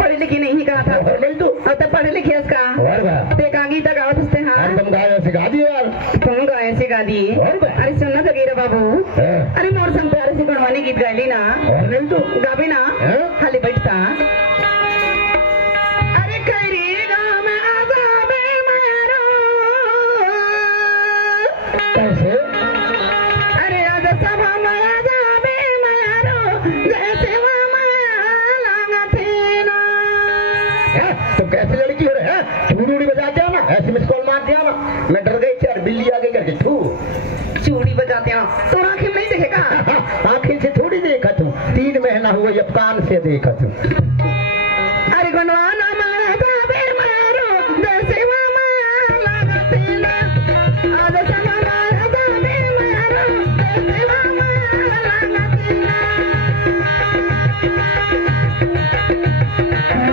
पढ़ी लिखी नहीं कहा था और नहीं तो अब तो पढ़े लिखे उसका और बा ते कांगी तक आवत उसते हाँ यार तुम गाय सिखा दिए यार तुम गाय सिखा दिए और बा अरे सुनना जगीरा बाबू हाँ। अरे मोर संतार से गुणवानी गीत गायली ना और नहीं तो गावे ना हाँ। खाली बैठता अरे खैरी गाँव में आजाबे मारो कैसे अरे आज सभा में आजाबे मारो जैसे वो माला थे ना तो कैसे लड़की हो रहे हैं चूड़ी बजाते हो ना ऐसे मिस कॉल मारते हो ना मैं डर गई चार बिल्ली आगे करके छू चूड़ी बजाते हो तो आंखें नहीं देखेगा आंखें से थोड़ी देखा तू 3 महीना हुआ ये कान से देखा तू अरे गुणवाना मारा जाबे मारो जैसे वो माला थे ना आज सभा मारा जाबे मारो जैसे वो माला थे ना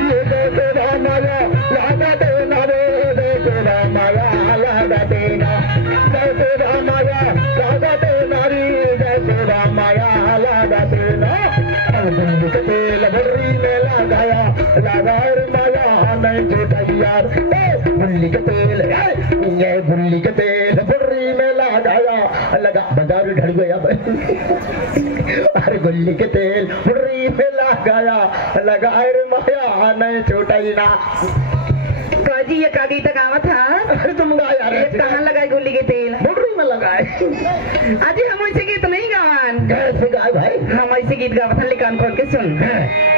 ये देखो रामाया लागा देना रे देखो रामाया लागा देना जैसे रामाया लागा देना रे जैसे रामाया लागा देना गुल्ली के तेल बर्री में लगाया लगा रे माया नहीं छोटा यार गुल्ली के तेल ये गुल्ली के तेल बर्री में लगाया लगा बाजार ढल गया अरे गुल्ली के तेल बर्री में लगाया लगा रे माया नहीं छोटा ना काजी ये कागी तक आवत था अरे तुम गाया ये कहाँ लगाए गुल्ली के तेल बर्री में लगाए आज हम ऐसे गीत नहीं गावन कैसे गाय भाई हम ऐसे गीत गावत हन कान खोल के सुन जय